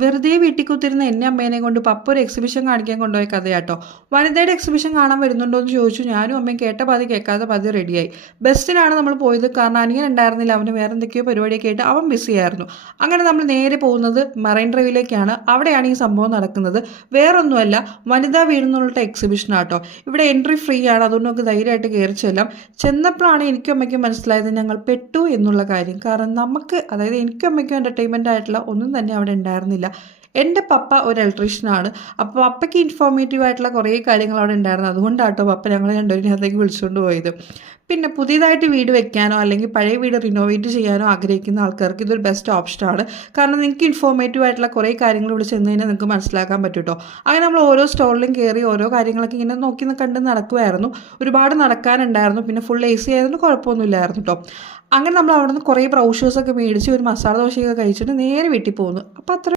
വെറുതെ വീട്ടിൽ കുത്തിരുന്ന എന്നെ അമ്മേനെ കൊണ്ട് പപ്പ ഒരു എക്സിബിഷൻ കാണിക്കാൻ കൊണ്ടുപോയ കഥയാട്ടോ. വനിതയുടെ എക്സിബിഷൻ കാണാൻ വരുന്നുണ്ടോ എന്ന് ചോദിച്ചു. ഞാനും അമ്മയും കേട്ട പാതി കേൾക്കാതെ പാതി റെഡിയായി. ബസ്സിനാണ് നമ്മൾ പോയത്. കാരണം അനിയൻ ഉണ്ടായിരുന്നില്ല, അവന് വേറെ എന്തൊക്കെയോ പരിപാടിയൊക്കെ ആയിട്ട് അവൻ ബിസി ആയിരുന്നു. അങ്ങനെ നമ്മൾ നേരെ പോകുന്നത് മറൈൻ ഡ്രൈവിലേക്കാണ്. അവിടെയാണ് ഈ സംഭവം നടക്കുന്നത്. വേറൊന്നുമല്ല, വനിതാ വീടെന്നുള്ള എക്സിബിഷനാട്ടോ. ഇവിടെ എൻട്രി ഫ്രീ ആണ്, അതുകൊണ്ട് നമുക്ക് ധൈര്യമായിട്ട് കയറി ചെല്ലാം. ചെന്നപ്പോഴാണ് എനിക്കും അമ്മയ്ക്കും മനസ്സിലായത് ഞങ്ങൾ പെട്ടു എന്നുള്ള കാര്യം. കാരണം നമുക്ക്, അതായത് എനിക്കും അമ്മയ്ക്കും എൻ്റർടൈൻമെൻ്റ് ആയിട്ടുള്ള ഒന്നും തന്നെ അവിടെ ഉണ്ടായിരുന്നില്ല. എൻ്റെ പപ്പ ഒരു ഇലക്ട്രീഷ്യനാണ്. അപ്പോൾ പപ്പയ്ക്ക് ഇൻഫോർമേറ്റീവ് ആയിട്ടുള്ള കുറേ കാര്യങ്ങൾ അവിടെ ഉണ്ടായിരുന്നു. അതുകൊണ്ടാട്ടോ പപ്പ ഞങ്ങൾ രണ്ടുപേരിനകത്തേക്ക് വിളിച്ചുകൊണ്ട് പോയത്. പിന്നെ പുതിയതായിട്ട് വീട് വെക്കാനോ അല്ലെങ്കിൽ പഴയ വീട് റിനോവേറ്റ് ചെയ്യാനോ ആഗ്രഹിക്കുന്ന ആൾക്കാർക്ക് ഇതൊരു ബെസ്റ്റ് ഓപ്ഷനാണ്. കാരണം നിങ്ങൾക്ക് ഇൻഫോർമേറ്റീവ് ആയിട്ടുള്ള കുറേ കാര്യങ്ങൾ ഇവിടെ ചെന്ന് കഴിഞ്ഞാൽ നിങ്ങൾക്ക് മനസ്സിലാക്കാൻ പറ്റും കേട്ടോ. അങ്ങനെ നമ്മൾ ഓരോ സ്റ്റോറിലും കയറി ഓരോ കാര്യങ്ങളൊക്കെ ഇങ്ങനെ നോക്കി കണ്ട് നടക്കുമായിരുന്നു. ഒരുപാട് നടക്കാനുണ്ടായിരുന്നു. പിന്നെ ഫുൾ AC ആയതുകൊണ്ട് കുഴപ്പമൊന്നുമില്ലായിരുന്നു കേട്ടോ. അങ്ങനെ നമ്മൾ അവിടെ നിന്ന് കുറേ ബ്രൗഷേഴ്സൊക്കെ മേടിച്ച് ഒരു മസാല ദോശയൊക്കെ കഴിച്ചിട്ട് നേരെ വീട്ടിൽ പോകുന്നു. അപ്പോൾ അത്ര